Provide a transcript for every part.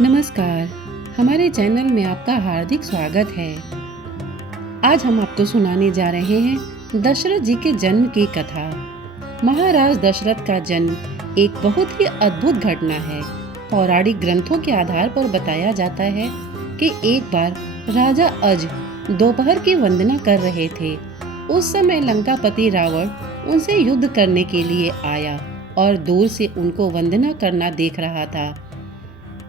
नमस्कार, हमारे चैनल में आपका हार्दिक स्वागत है। आज हम आपको सुनाने जा रहे हैं दशरथ जी के जन्म की कथा। महाराज दशरथ का जन्म एक बहुत ही अद्भुत घटना है। पौराणिक ग्रंथों के आधार पर बताया जाता है कि एक बार राजा अज दोपहर की वंदना कर रहे थे। उस समय लंकापति रावण उनसे युद्ध करने के लिए आया और दूर से उनको वंदना करना देख रहा था।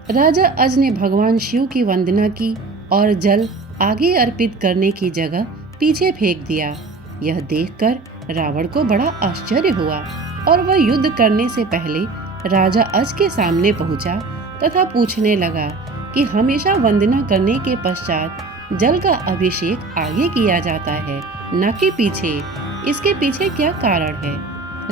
राजा अज ने भगवान शिव की वंदना की और जल आगे अर्पित करने की जगह पीछे फेंक दिया। यह देखकर रावण को बड़ा आश्चर्य हुआ और वह युद्ध करने से पहले राजा अज के सामने पहुंचा तथा पूछने लगा कि हमेशा वंदना करने के पश्चात जल का अभिषेक आगे किया जाता है, न कि पीछे। इसके पीछे क्या कारण है?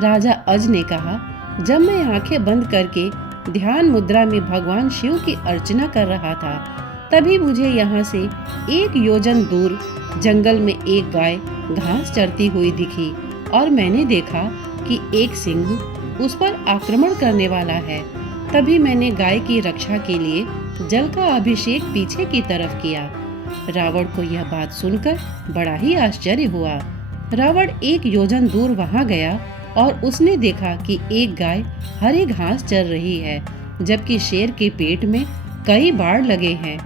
राजा अज ने कहा, जब मैं आंखें बंद करके ध्यान मुद्रा में भगवान शिव की अर्चना कर रहा था, तभी मुझे यहाँ से 1 योजन दूर जंगल में एक गाय घास चरती हुई दिखी और मैंने देखा कि एक सिंह उस पर आक्रमण करने वाला है। तभी मैंने गाय की रक्षा के लिए जल का अभिषेक पीछे की तरफ किया। रावण को यह बात सुनकर बड़ा ही आश्चर्य हुआ। रावण 1 योजन दूर वहाँ गया और उसने देखा कि एक गाय हरी घास चर रही है, जबकि शेर के पेट में कई बाड़ लगे हैं।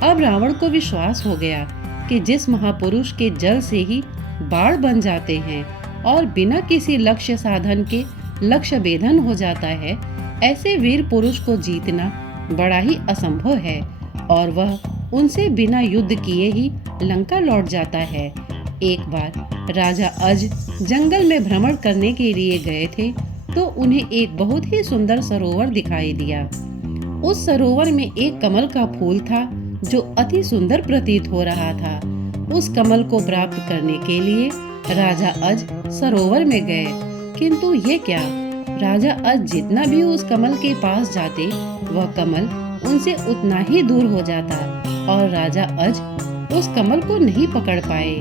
अब रावण को विश्वास हो गया कि जिस महापुरुष के जल से ही बाढ़ बन जाते हैं और बिना किसी लक्ष्य साधन के लक्ष्य भेदन हो जाता है, ऐसे वीर पुरुष को जीतना बड़ा ही असंभव है और वह उनसे बिना युद्ध किए ही लंका लौट जाता है। एक बार राजा अज जंगल में भ्रमण करने के लिए गए थे तो उन्हें एक बहुत ही सुंदर सरोवर दिखाई दिया। उस सरोवर में एक कमल का फूल था जो अति सुंदर प्रतीत हो रहा था। उस कमल को प्राप्त करने के लिए राजा अज सरोवर में गए, किंतु ये क्या, राजा अज जितना भी उस कमल के पास जाते, वह कमल उनसे उतना ही दूर हो जाता और राजा अज उस कमल को नहीं पकड़ पाए।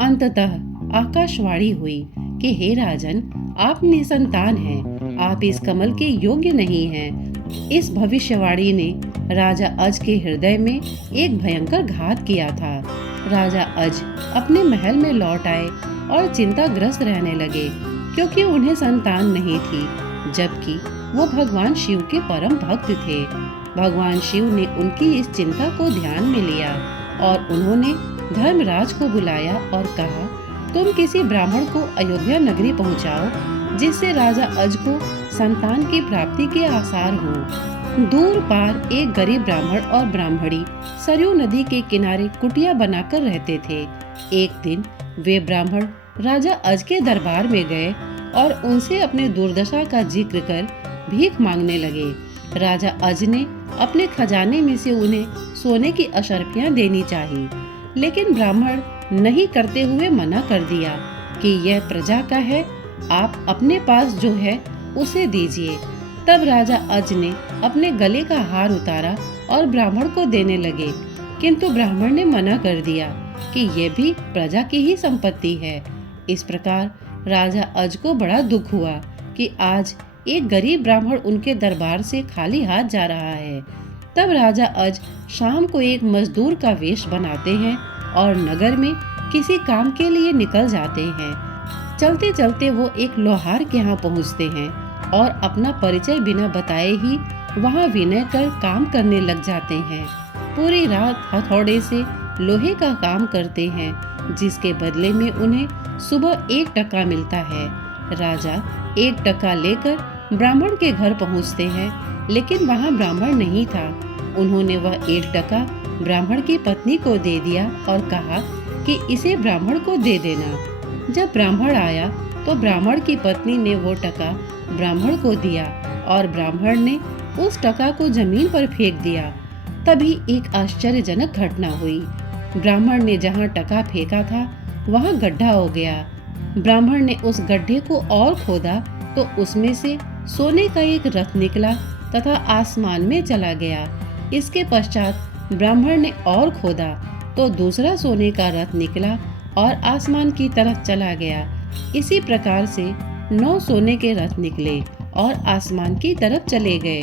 अंततः आकाशवाणी हुई कि हे राजन, आप निसंतान हैं, आप इस कमल के योग्य नहीं हैं। इस भविष्यवाणी ने राजा अज के हृदय में एक भयंकर घात किया था। राजा अज अपने महल में लौट आए और चिंताग्रस्त रहने लगे, क्योंकि उन्हें संतान नहीं थी, जबकि वो भगवान शिव के परम भक्त थे। भगवान शिव ने उनकी इस चिंता को ध्यान में लिया और उन्होंने धर्मराज को बुलाया और कहा, तुम किसी ब्राह्मण को अयोध्या नगरी पहुंचाओ, जिससे राजा अज को संतान की प्राप्ति के आसार हो। दूर पार एक गरीब ब्राह्मण और ब्राह्मणी सरयू नदी के किनारे कुटिया बनाकर रहते थे। एक दिन वे ब्राह्मण राजा अज के दरबार में गए और उनसे अपने दुर्दशा का जिक्र कर भीख मांगने लगे। राजा अज ने अपने खजाने में से उन्हें सोने की अशर्फियां देनी चाहिए, लेकिन ब्राह्मण नहीं करते हुए मना कर दिया कि यह प्रजा का है, आप अपने पास जो है उसे दीजिए। तब राजा अज ने अपने गले का हार उतारा और ब्राह्मण को देने लगे, किंतु ब्राह्मण ने मना कर दिया कि यह भी प्रजा की ही संपत्ति है। इस प्रकार राजा अज को बड़ा दुख हुआ कि आज एक गरीब ब्राह्मण उनके दरबार से खाली हाथ जा रहा है। तब राजा अज शाम को एक मजदूर का वेश बनाते हैं और नगर में किसी काम के लिए निकल जाते हैं। चलते चलते वो एक लोहार के यहाँ पहुँचते हैं और अपना परिचय बिना बताए ही वहाँ विनय कर काम करने लग जाते हैं। पूरी रात हथौड़े से लोहे का काम करते हैं, जिसके बदले में उन्हें सुबह 1 टका मिलता है। राजा 1 टका लेकर ब्राह्मण के घर पहुँचते हैं, लेकिन वहाँ ब्राह्मण नहीं था। उन्होंने वह 1 टका ब्राह्मण की पत्नी को दे दिया और कहा कि इसे ब्राह्मण को दे देना। जब ब्राह्मण आया तो ब्राह्मण की पत्नी ने वो टका ब्राह्मण को दिया और ब्राह्मण ने उस टका को जमीन पर फेंक दिया। तभी एक आश्चर्यजनक घटना हुई। ब्राह्मण ने जहाँ टका फेंका था वहाँ गड्ढा हो गया। ब्राह्मण ने उस गड्ढे को और खोदा तो उसमें से सोने का एक रथ निकला तथा आसमान में चला गया। इसके पश्चात ब्राह्मण ने और खोदा तो दूसरा सोने का रथ निकला और आसमान की तरफ चला गया। इसी प्रकार से 9 सोने के रथ निकले और आसमान की तरफ चले गए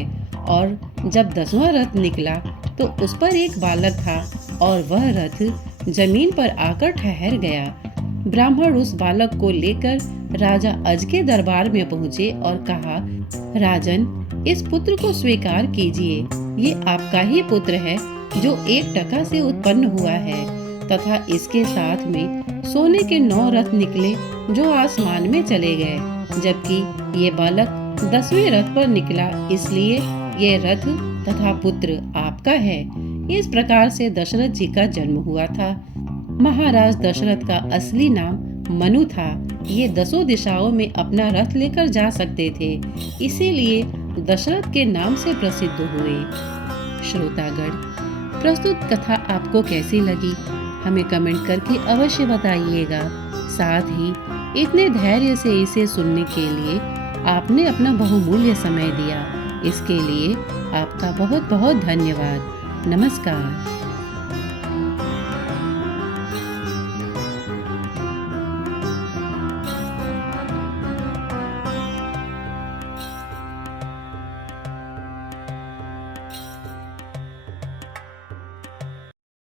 और जब 10वां रथ निकला तो उस पर एक बालक था और वह रथ जमीन पर आकर ठहर गया। ब्राह्मण उस बालक को लेकर राजा अज के दरबार में पहुँचे और कहा, राजन, इस पुत्र को स्वीकार कीजिए। ये आपका ही पुत्र है जो 1 टका से उत्पन्न हुआ है तथा इसके साथ में सोने के 9 रथ निकले जो आसमान में चले गए, जबकि ये बालक 10वें रथ पर निकला, इसलिए ये रथ तथा पुत्र आपका है। इस प्रकार से दशरथ जी का जन्म हुआ था। महाराज दशरथ का असली नाम मनु था। ये 10 दिशाओं में अपना रथ लेकर जा सकते थे, इसीलिए दशरथ के नाम से प्रसिद्ध हुए। श्रोतागण, प्रस्तुत कथा आपको कैसी लगी हमें कमेंट करके अवश्य बताइएगा। साथ ही इतने धैर्य से इसे सुनने के लिए आपने अपना बहुमूल्य समय दिया, इसके लिए आपका बहुत बहुत धन्यवाद। नमस्कार।